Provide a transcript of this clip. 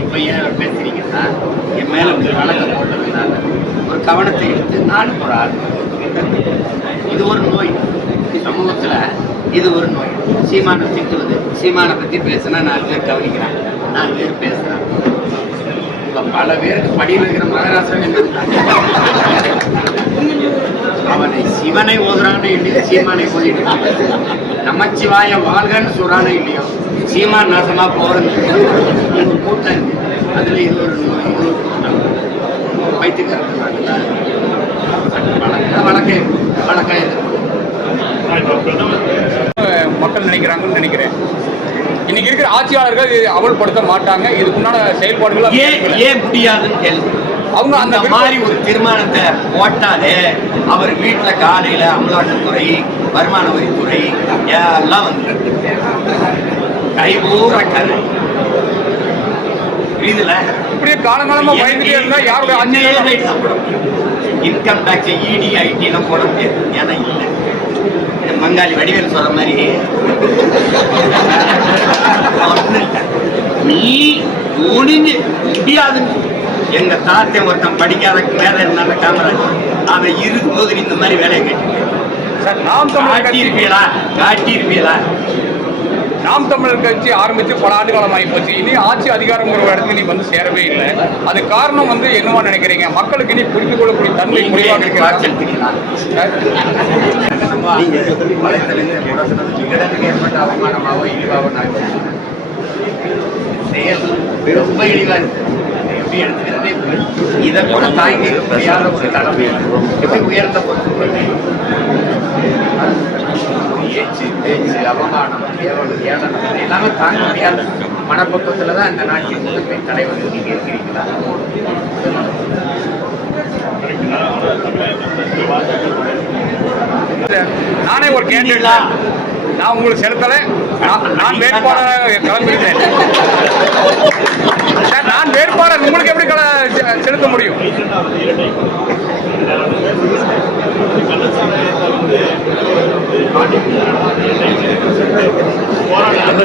இப்போ ஏன் பேசுறீங்கன்னா என் மேல ஒரு வழக்கம் போட்டதுனால ஒரு கவனத்தை எடுத்து நானும் ஒரு ஆள். இது ஒரு நோய் சமூகத்துல, இது ஒரு நோய். சீமானை திட்டுவது, சீமானை பத்தி பேசினா 4 பேர் கவனிக்கிறான், 4 பேர் பேசுறான். இப்போ பல பேருக்கு படியில் இருக்கிற மகராசன் அவனை சிவனை ஓதுறானே இல்லையோ சீமானை ஓதிட்டு நமச்சிவாய வாழ்கன்னு சொல்றானே இல்லையோ சீமான் நாசமா போறது கூட்டம். அதுல இது ஒரு நோய், இது ஒரு கூட்டம் வைத்துக்கிறாங்க. வழக்கம் மக்கள் நினைக்கிறாங்கன்னு நினைக்கிறேன். இன்னைக்கு இருக்கிற ஆட்சியாளர்கள் அமல்படுத்த மாட்டாங்க. இதுக்குண்டான செயல்பாடுகள் ஏன் முடியாதுன்னு கேள்வி. அவங்க அந்த மாதிரி ஒரு தீர்மானத்தை போட்டாலே அவர் வீட்டுல காலையில அமலாக்கத்துறை, வருமான வரித்துறை எல்லாம் வந்து கைபூரா கரு இதுல இப்படியே காலங்காலமா பயந்துட்டே இருந்தா யாருடைய இன்கம் டாக்ஸ் இடி ஐடி எல்லாம் போட முடியாது. ஏன்னா இல்லை பங்காளி வடிவேல் சொல்ற மாதிரி நீ ஒளிஞ்சு முடியாதுன்னு. எங்க தாத்தே ஒருத்தன் படிக்காத மேல இருந்தால காமராஜ் அவன் இருக்கும்போது இந்த மாதிரி வேலையை காட்டியிருப்பீங்களா? நாம் தமிழர் கட்சி ஆரம்பிச்சு பல ஆண்டு காலம் ஆகி போச்சு. இனி ஆட்சி அதிகாரங்கிற ஒரு இடத்துக்கு நீ வந்து சேரவே இல்லை. அது காரணம் வந்து என்னவா நினைக்கிறீங்க? மக்களுக்கு இனி புரிந்து கொள்ளக்கூடிய தன்மை குறைவாக இருக்கிறீங்களா? ஏற்பட்ட அவமானமாவோ இழிவாவோ ரொம்ப இழிவா இருக்கு. எப்படி எடுத்துக்கிறதே இதை கூட தாங்கி முடியாத ஒரு தலைமை எப்படி உயர்ந்த ஏச்சு பேச்சு அவமானம் கேவலம் ஏளனம் எல்லாமே தாங்க முடியாத மனப்பக்குவத்துல தான் இந்த நாட்டின் முதன்மை தலைவர் நீங்க இருக்கிறீங்களா? நானே ஒரு கேண்டிடேட் தான். நான் உங்களுக்கு செலுத்தல. நான் வேட்பாளராக கிளம்பியிருந்தேன். நான் வேட்பாளர் உங்களுக்கு எப்படி செலுத்த முடியும்? போராட்டம்